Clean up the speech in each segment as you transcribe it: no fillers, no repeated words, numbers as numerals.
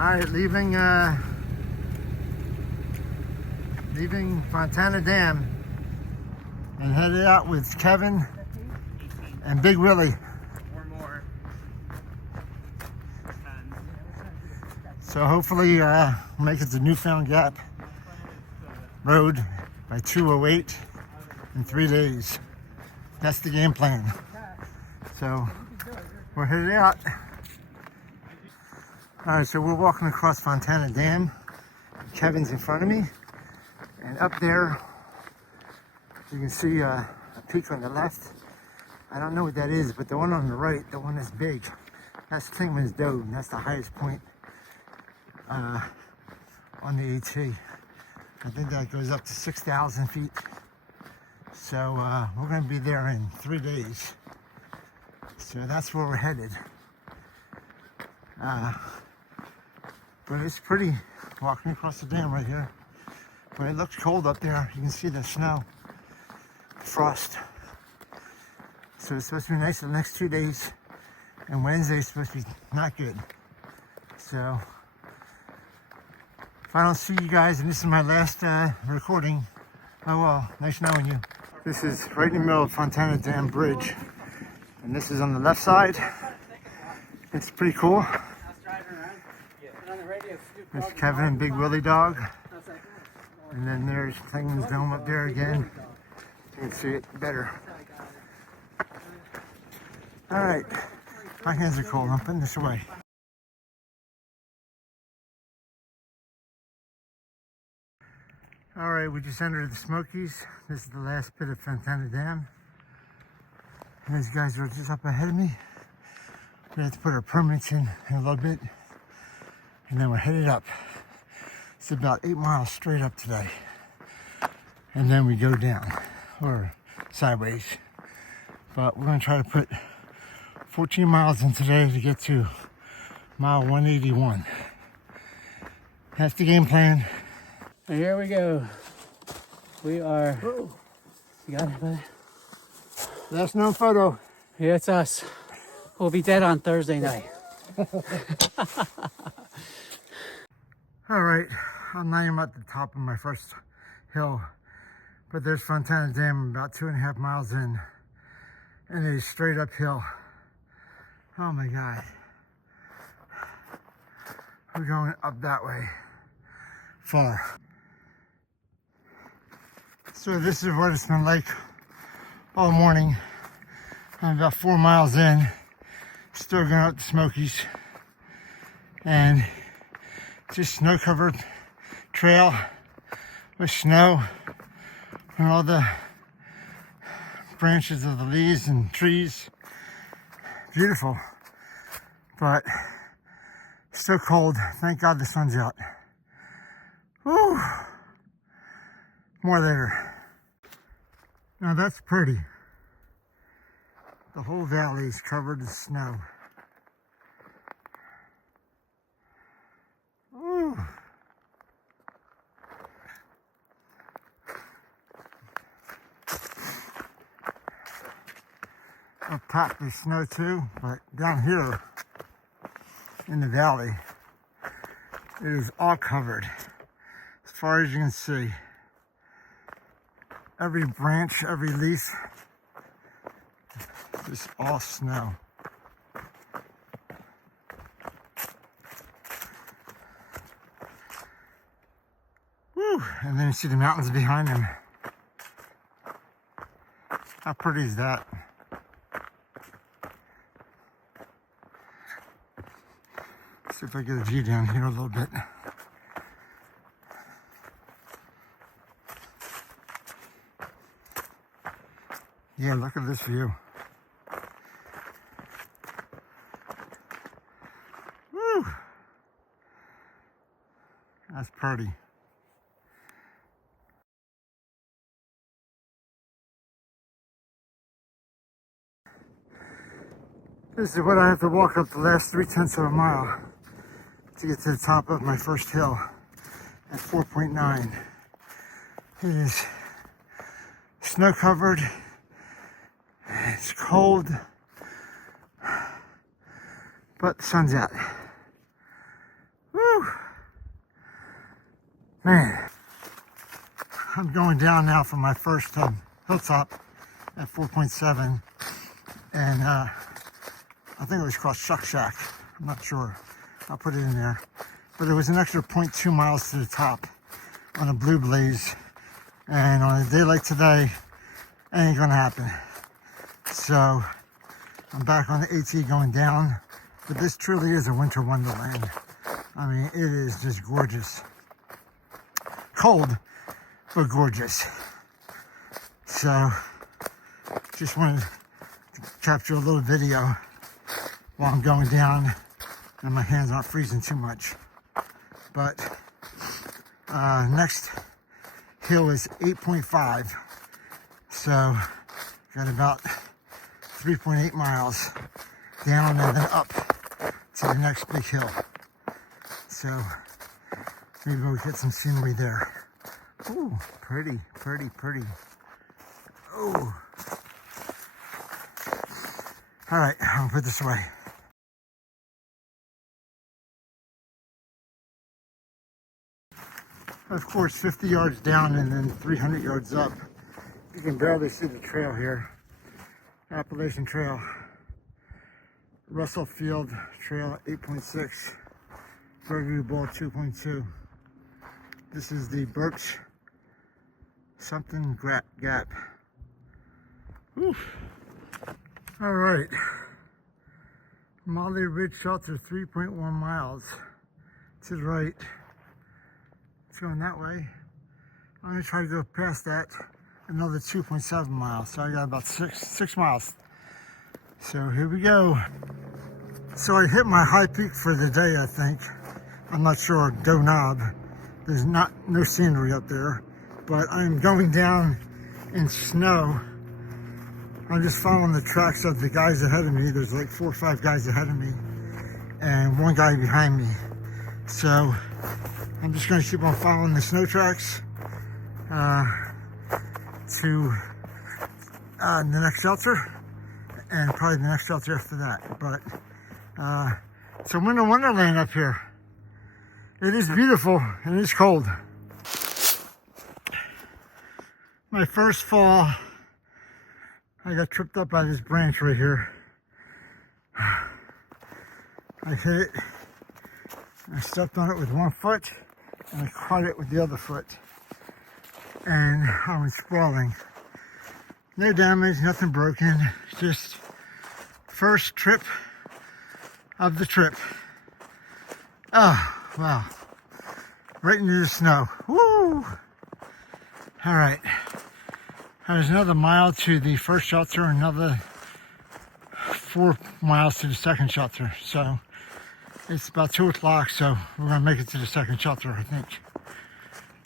Alright, leaving Fontana Dam and headed out with Kevin and Big Willie. Or more. So hopefully we'll make it to Newfound Gap Road by 2:08 in 3 days. That's the game plan. So we're headed out. Alright, so we're walking across Fontana Dam. Kevin's in front of me. And up there, you can see a peak on the left. I don't know what that is, but the one on the right, the one that's big, that's Kingman's Dome. That's the highest point on the AT. I think that goes up to 6,000 feet. So we're going to be there in 3 days. So that's where we're headed. But it's pretty walking across the dam right here. But it looks cold up there. You can see the snow, frost. So it's supposed to be nice the next 2 days. And Wednesday's supposed to be not good. So if I don't see you guys, and this is my last recording, oh well, nice knowing you. This is right in the middle of Fontana Dam Bridge. And this is on the left side. It's pretty cool. There's Kevin and Big Willie Dog. And then there's Klingman's Dome up there again. You can see it better. Alright. My hands are cold. I'm putting this away. Alright, we just entered the Smokies. This is the last bit of Fontana Dam. And these guys are just up ahead of me. We have to put our permits in a little bit. And then we're headed up. It's about 8 miles straight up today. And then we go down, or sideways. But we're gonna try to put 14 miles in today to get to mile 181. That's the game plan. And here we go. We are. Whoa. You got it, buddy? Last known photo. Yeah, it's us. We'll be dead on Thursday night. All right, I'm not even at the top of my first hill, but there's Fontana Dam about 2.5 miles in, and it is straight uphill. Oh my God. We're going up that way, far. So this is what it's been like all morning. I'm about 4 miles in, still going up the Smokies, and just snow-covered trail with snow and all the branches of the leaves and trees. Beautiful, but still cold. Thank God the sun's out. Woo! More later. Now that's pretty. The whole valley is covered in snow. Ooh. Up top there's snow too, but down here in the valley, it is all covered as far as you can see. Every branch, every leaf, just all snow. Woo! And then you see the mountains behind them. How pretty is that? See if I get a view down here a little bit. Yeah, look at this view. Woo! That's pretty. This is what I have to walk up the last 3/10 of a mile to get to the top of my first hill at 4.9. It is snow covered. It's cold, but the sun's out. Woo! Man, I'm going down now for my first hilltop at 4.7, and I think it was called Shuck Shack. I'm not sure. I'll put it in there. But it was an extra 0.2 miles to the top on a blue blaze, and on a day like today, ain't gonna happen. So I'm back on the AT going down, but this truly is a winter wonderland. I mean, it is just gorgeous. Cold, but gorgeous. So just wanted to capture a little video while I'm going down and my hands aren't freezing too much. But next hill is 8.5, so got about 3.8 miles down and then up to the next big hill. So maybe we'll get some scenery there. Ooh, pretty, pretty, pretty. Ooh. All right, I'll put this away. Of course, 50 yards down and then 300 yards up. You can barely see the trail here. Appalachian Trail. Russell Field Trail 8.6. Burgundy Ball 2.2. This is the Birch something Gap. Oof. All right. Molly Ridge Shelter 3.1 miles to the right. It's going that way. I'm gonna try to go past that another 2.7 miles. So I got about six miles. So here we go. So I hit my high peak for the day, I think. I'm not sure, Doe Knob. There's no scenery up there, but I'm going down in snow. I'm just following the tracks of the guys ahead of me. There's like 4 or 5 guys ahead of me and one guy behind me. So I'm just going to keep on following the snow tracks to the next shelter, and probably the next shelter after that. But it's a winter wonderland up here. It is beautiful and it is cold. My first fall, I got tripped up by this branch right here. I hit it, I stepped on it with one foot, and I caught it with the other foot. And I was sprawling. No damage, nothing broken, just first trip of the trip. Oh, wow. Right into the snow. Woo! All right. There's another mile to the first shelter, another 4 miles to the second shelter. So it's about 2 o'clock, so we're gonna make it to the second shelter, I think.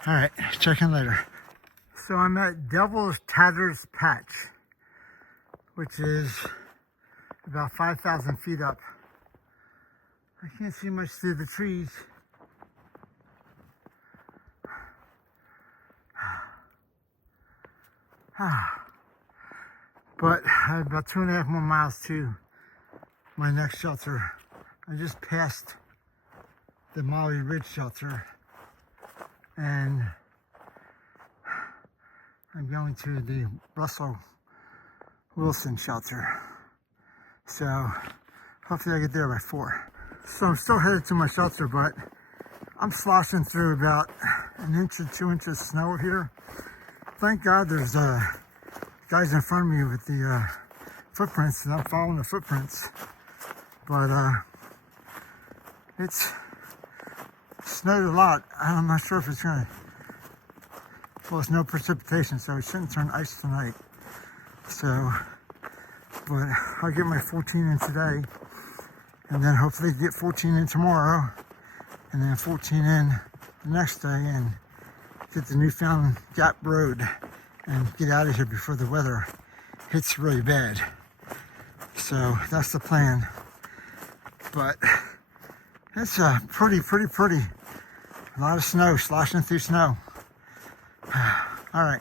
All right, check in later. So I'm at Devil's Tatters Patch, which is about 5,000 feet up. I can't see much through the trees. But I have about 2.5 more miles to my next shelter. I just passed the Molly Ridge Shelter, and I'm going to the Russell Wilson Shelter. So hopefully I get there by 4. So I'm still headed to my shelter, but I'm sloshing through about 1 inch or 2 inches of snow here. Thank God there's guys in front of me with the footprints, and I'm following the footprints. But it's snowed a lot. I'm not sure if it's gonna, well, it's no precipitation, so it shouldn't turn ice tonight. So, but I'll get my 14 in today, and then hopefully get 14 in tomorrow, and then 14 in the next day, and get the Newfound Gap road and get out of here before the weather hits really bad. So that's the plan. But it's pretty. A lot of snow, sloshing through snow. All right.